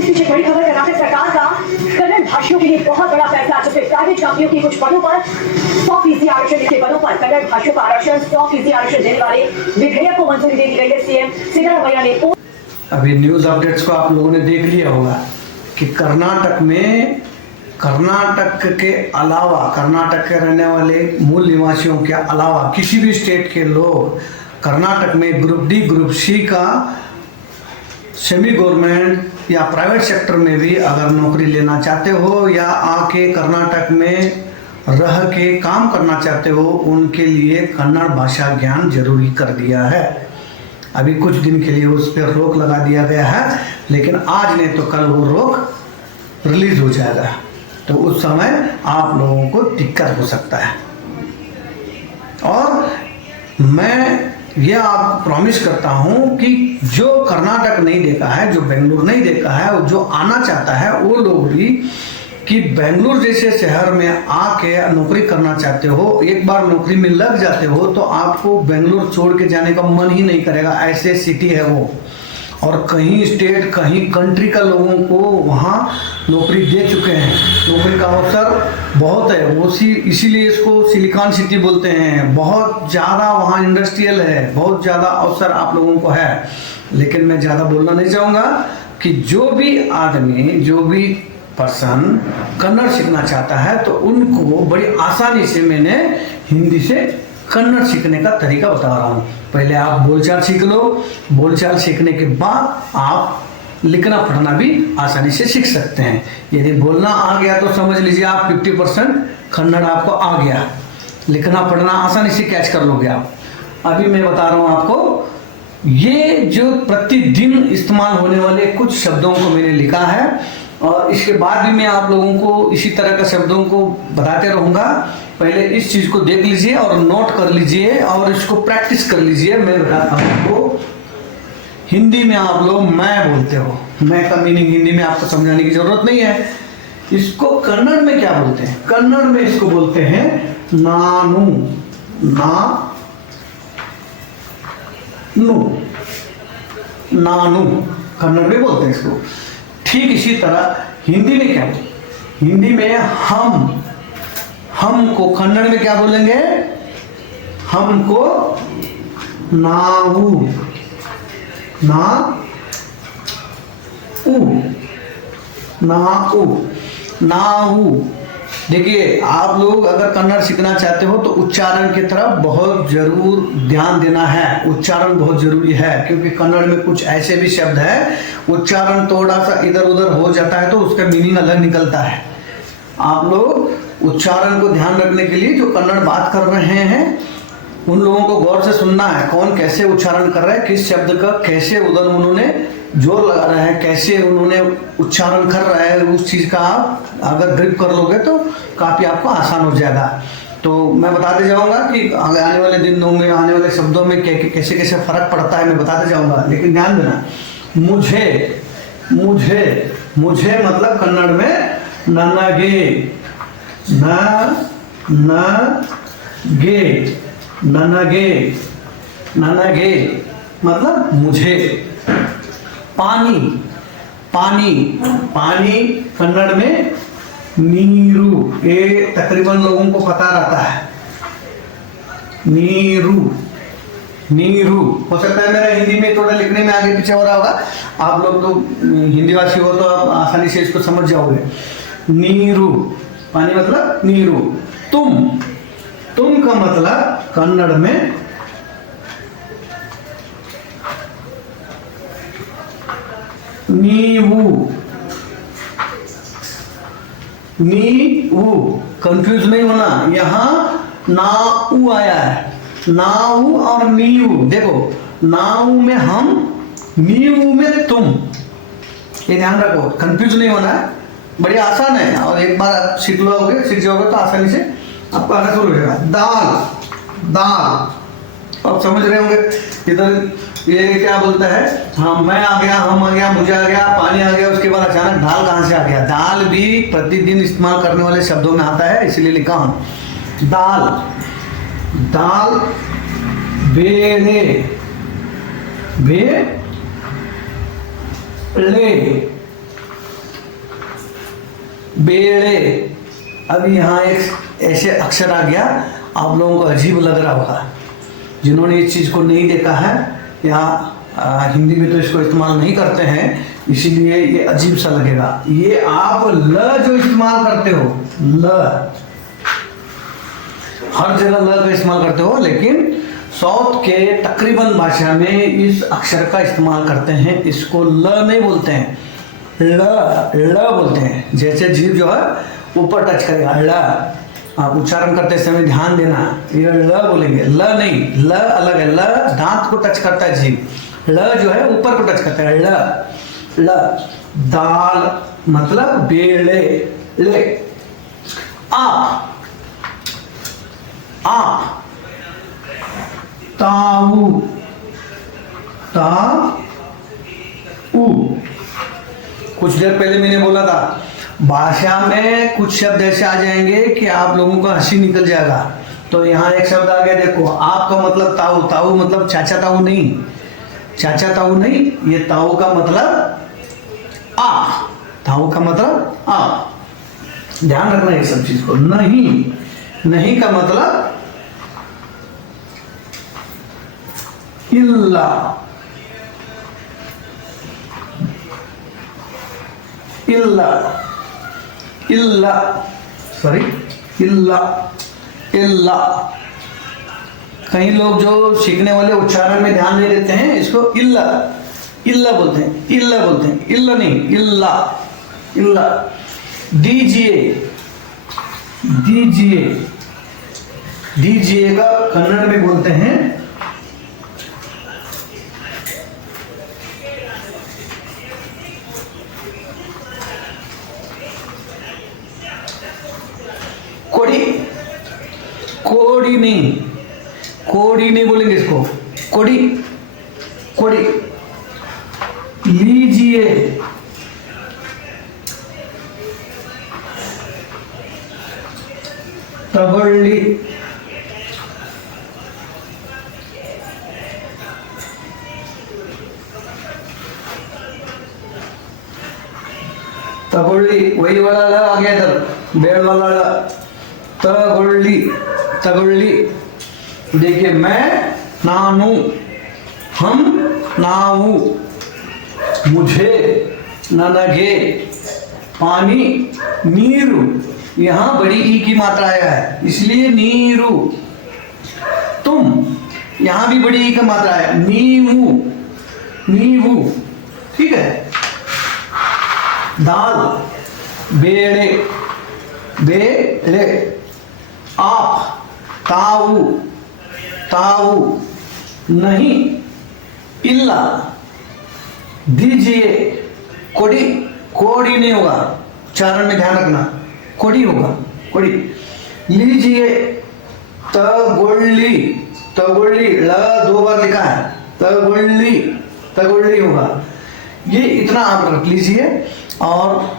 इस पीछे बड़ी खबर कर्नाटक सरकार का कन्नड़ भाषियों के लिए बहुत बड़ा फैसला। चुके प्राइवेट कंपनियों की कुछ पदों पर 100% आरक्षण के पदों पर कन्नड़ भाषियों का आरक्षण 100% आरक्षण देने वाले विधेयक को मंजूरी दे दी गई है। सीएम सिद्धरामैया ने अभी न्यूज अपडेट्स को आप लोगों ने देख लिया होगा कि कर्नाटक के अलावा, कर्नाटक के रहने वाले मूल निवासियों के अलावा किसी भी स्टेट के लोग कर्नाटक में ग्रुप डी ग्रुप सी का सेमी गवर्नमेंट या प्राइवेट सेक्टर में भी अगर नौकरी लेना चाहते हो या आके कर्नाटक में रह के काम करना चाहते हो, उनके लिए कन्नड़ भाषा ज्ञान जरूरी कर दिया है। अभी कुछ दिन के लिए उस पर रोक लगा दिया गया है, लेकिन आज नहीं तो कल वो रोक रिलीज हो जाएगा, तो उस समय आप लोगों को दिक्कत हो सकता है। और मैं ये आप प्रॉमिस करता हूँ कि जो कर्नाटक नहीं देखा है, जो बेंगलुरु नहीं देखा है, और जो आना चाहता है वो लोग भी कि बेंगलुरु जैसे शहर में आके नौकरी करना चाहते हो, एक बार नौकरी में लग जाते हो तो आपको बेंगलुरु छोड़ के जाने का मन ही नहीं करेगा, ऐसे सिटी है वो। और कहीं स्टेट, कहीं कंट्री का लोगों को वहाँ नौकरी दे चुके हैं, नौकरी का अवसर बहुत है वो, इसीलिए इसको सिलिकॉन सिटी बोलते हैं। बहुत ज़्यादा वहाँ इंडस्ट्रियल है, बहुत ज़्यादा अवसर आप लोगों को है। लेकिन मैं ज़्यादा बोलना नहीं चाहूँगा कि जो भी आदमी, जो भी पर्सन कन्नड़ सीखना चाहता है तो उनको बड़ी आसानी से मैंने हिंदी से कन्नड़ सीखने का तरीका बता रहा हूँ। पहले आप बोलचाल सीख लो, बोलचाल सीखने के बाद आप लिखना पढ़ना भी आसानी से सीख सकते हैं। यदि बोलना आ गया तो समझ लीजिए आप 50% कन्नड़ आपको आ गया, लिखना पढ़ना आसानी से कैच कर लोगे आप। अभी मैं बता रहा हूँ आपको, ये जो प्रतिदिन इस्तेमाल होने वाले कुछ शब्दों को मैंने लिखा है, और इसके बाद भी मैं आप लोगों को इसी तरह के शब्दों को बताते रहूँगा। पहले इस चीज़ को देख लीजिए और नोट कर लीजिए और इसको प्रैक्टिस कर लीजिए। मैं बताता हूँ आपको, हिंदी में आप लोग मैं बोलते हो, मैं का मीनिंग हिंदी में आपको समझाने की जरूरत नहीं है। इसको कन्नड़ में क्या बोलते हैं? कन्नड़ में इसको बोलते हैं नानु, नानु कन्नड़ में बोलते हैं इसको। ठीक इसी तरह हिंदी में क्या बोलते? हिंदी में हम को कन्नड़ में क्या बोलेंगे? हमको नाऊ, नाऊ। देखिए, आप लोग अगर कन्नड़ सीखना चाहते हो तो उच्चारण की तरफ बहुत जरूर ध्यान देना है। उच्चारण बहुत जरूरी है, क्योंकि कन्नड़ में कुछ ऐसे भी शब्द है, उच्चारण थोड़ा सा इधर उधर हो जाता है तो उसका मीनिंग अलग निकलता है। आप लोग उच्चारण को ध्यान रखने के लिए जो कन्नड़ बात कर रहे हैं उन लोगों को गौर से सुनना है, कौन कैसे उच्चारण कर रहा है, किस शब्द का कैसे उधर उन्होंने जोर लगा रहे हैं, कैसे उन्होंने उच्चारण कर रहा है, उस चीज़ का आप अगर ग्रिप कर लोगे तो काफ़ी आपको आसान हो जाएगा। तो मैं बताते जाऊंगा कि आने वाले दिनों में, आने वाले शब्दों में कैसे कैसे फर्क पड़ता है, मैं बताते जाऊंगा। लेकिन ध्यान देना, मुझे मतलब कन्नड़ में ननगे, ननगे मतलब मुझे। पानी कन्नड़ में नीरू, ये तकरीबन लोगों को पता रहता है। नीरू हो सकता है मेरा हिंदी में थोड़ा लिखने में आगे पीछे हो रहा होगा, आप लोग तो हिंदी भाषी हो तो आप आसानी से इसको समझ जाओगे। नीरू, पानी मतलब नीरू। तुम का मतलब कन्नड़ में नीवू। कंफ्यूज नहीं होना, यहाँ नाऊ आया है, नाऊ और नीवू। देखो, नाऊ में हम, नीवू में तुम, ये ध्यान रखो, कंफ्यूज नहीं होना है। बड़ी आसान है, और एक बार आप सीख जाओगे तो आसानी से आपको आना शुरू हो जाएगा। दाल आप समझ रहे होंगे, इधर ये क्या बोलता है, हाँ मैं आ गया, हम आ गया, मुझे आ गया, पानी आ गया, उसके बाद अचानक दाल कहाँ से आ गया? दाल भी प्रतिदिन इस्तेमाल करने वाले शब्दों में आता है, इसलिए लिखा हूं दाल। बेले, बेड़े। अब यहाँ एक ऐसे अक्षर आ गया, आप लोगों को अजीब लग रहा होगा जिन्होंने इस चीज़ को नहीं देखा है, या हिंदी में तो इसको इस्तेमाल नहीं करते हैं, इसीलिए ये अजीब सा लगेगा। ये आप ल जो इस्तेमाल करते हो, ल हर जगह ल का इस्तेमाल करते हो, लेकिन साउथ के तकरीबन भाषा में इस अक्षर का इस्तेमाल करते हैं। इसको ल नहीं बोलते हैं, ल बोलते हैं। जैसे जीभ जो है ऊपर टच करेगा, ल। आप उच्चारण करते समय ध्यान देना, ये ल बोलेंगे, ल नहीं, ल अलग है। ल दांत को टच करता है जीभ, ल जो है ऊपर को टच करता है, ल। दाल मतलब बेड़े, ले। आप ताऊ, कुछ देर पहले मैंने बोला था भाषा में कुछ शब्द ऐसे आ जाएंगे कि आप लोगों का हंसी निकल जाएगा। तो यहाँ एक शब्द आ गया, देखो, आपका मतलब ताऊ। ताऊ मतलब चाचा ताऊ नहीं, चाचा ताऊ नहीं, ये ताऊ का मतलब आप, ताऊ का मतलब आप। ध्यान रखना ये सब चीज को। नहीं, नहीं का मतलब इल्ला, इल्ला, इल्ला, सॉरी, इल्ला, इल्ला। कई लोग जो सीखने वाले उच्चारण में ध्यान नहीं देते हैं, इसको इल्ला, इल्ला बोलते हैं, इल्ला बोलते हैं, इल्ला नहीं, इल्ला, इल्ला। दीजिए, दीजिए, दीजिए का कन्नड़ में बोलते हैं कोड़ी। कोड़ी नहीं, कोड़ी नहीं बोलेंगे इसको, कोड़ी, कोड़ी। लीजिए, तगड़ी, तगड़ी, वही वाला ला आ गया इधर, बेड़ वाला ला। तगड़ी, तगड़ी। देखिए, मैं नानू, हम नाऊ, मुझे ननगे, पानी नीरू। यहाँ बड़ी ई की मात्रा आया है, इसलिए नीरू। तुम, यहाँ भी बड़ी ई का मात्रा है, नीवू, नीवू। ठीक है। दाल, बेड़े, बेड़े। आप, ताऊ, ताऊ। नहीं, इल्ला। दीजिए, कोड़ी, कोड़ी नहीं होगा, उच्चारण में ध्यान रखना, कोड़ी होगा, कोड़ी। लीजिए, तगोली, तगोली, ल 2 बार लिखा है, तगोली, तगोली होगा। ये इतना आप रख लीजिए, और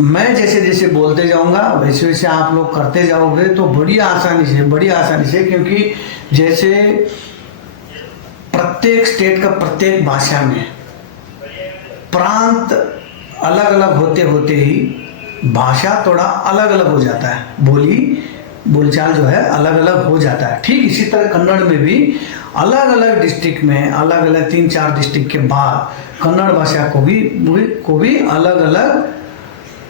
मैं जैसे जैसे बोलते जाऊंगा वैसे वैसे आप लोग करते जाओगे तो बड़ी आसानी से, बड़ी आसानी से। क्योंकि जैसे प्रत्येक स्टेट का प्रत्येक भाषा में प्रांत अलग अलग होते होते ही भाषा थोड़ा अलग अलग हो जाता है, बोलचाल जो है अलग अलग हो जाता है। ठीक इसी तरह कन्नड़ में भी अलग अलग डिस्ट्रिक्ट में, अलग अलग 3-4 डिस्ट्रिक्ट के बाद कन्नड़ भाषा को भी अलग अलग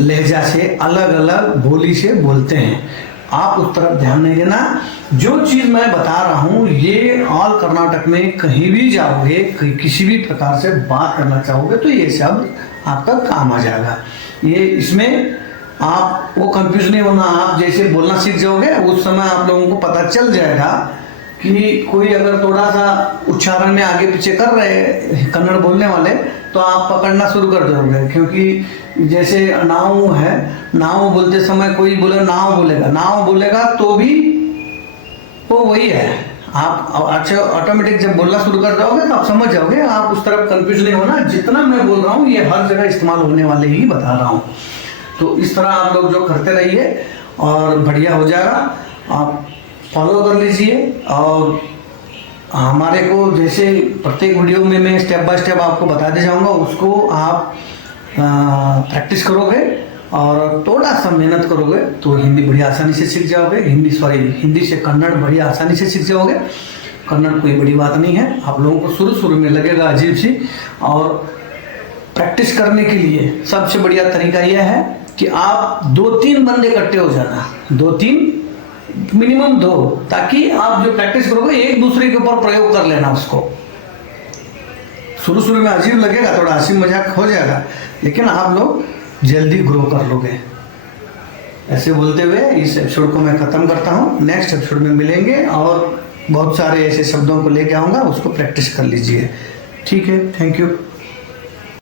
लहजा से, अलग अलग बोली से बोलते हैं। आप उस तरफ ध्यान नहीं देना। जो चीज़ मैं बता रहा हूँ ये ऑल कर्नाटक में कहीं भी जाओगे, किसी भी प्रकार से बात करना चाहोगे तो ये शब्द आपका काम आ जाएगा। ये इसमें आप वो कंफ्यूज नहीं होना। आप जैसे बोलना सीख जाओगे उस समय आप लोगों को पता चल जाएगा कि कोई अगर थोड़ा सा उच्चारण में आगे पीछे कर रहे कन्नड़ बोलने वाले तो आप पकड़ना शुरू कर दोगे। क्योंकि जैसे नाव है, नाव बोलते समय कोई बोले नाव बोलेगा, नाव बोलेगा तो भी वो वही है। आप अच्छा ऑटोमेटिक जब बोलना शुरू कर जाओगे तो आप समझ जाओगे। आप उस तरफ कंफ्यूज नहीं होना। जितना मैं बोल रहा हूँ ये हर जगह इस्तेमाल होने वाले ही बता रहा हूँ। तो इस तरह आप लोग जो करते रहिए और बढ़िया हो जाएगा। आप फॉलो कर लीजिए और हमारे को जैसे प्रत्येक वीडियो में मैं स्टेप बाय स्टेप आपको बताते जाऊंगा, उसको आप प्रैक्टिस करोगे और थोड़ा सा मेहनत करोगे तो हिंदी बड़ी आसानी से सीख जाओगे। हिंदी से कन्नड़ बड़ी आसानी से सीख जाओगे। कन्नड़ कोई बड़ी बात नहीं है। आप लोगों को शुरू शुरू में लगेगा अजीब सी, और प्रैक्टिस करने के लिए सबसे बढ़िया तरीका यह है कि आप 2-3 बंदे इकट्ठे हो जाना, 2-3 मिनिमम 2, ताकि आप जो प्रैक्टिस करोगे एक दूसरे के ऊपर प्रयोग कर लेना उसको। शुरू शुरू में अजीब लगेगा, थोड़ा हंसी मजाक हो जाएगा, लेकिन आप लोग जल्दी ग्रो कर लोगे। ऐसे बोलते हुए इस एपिसोड को मैं ख़त्म करता हूँ। नेक्स्ट एपिसोड में मिलेंगे और बहुत सारे ऐसे शब्दों को लेके आऊँगा, उसको प्रैक्टिस कर लीजिए। ठीक है, थैंक यू।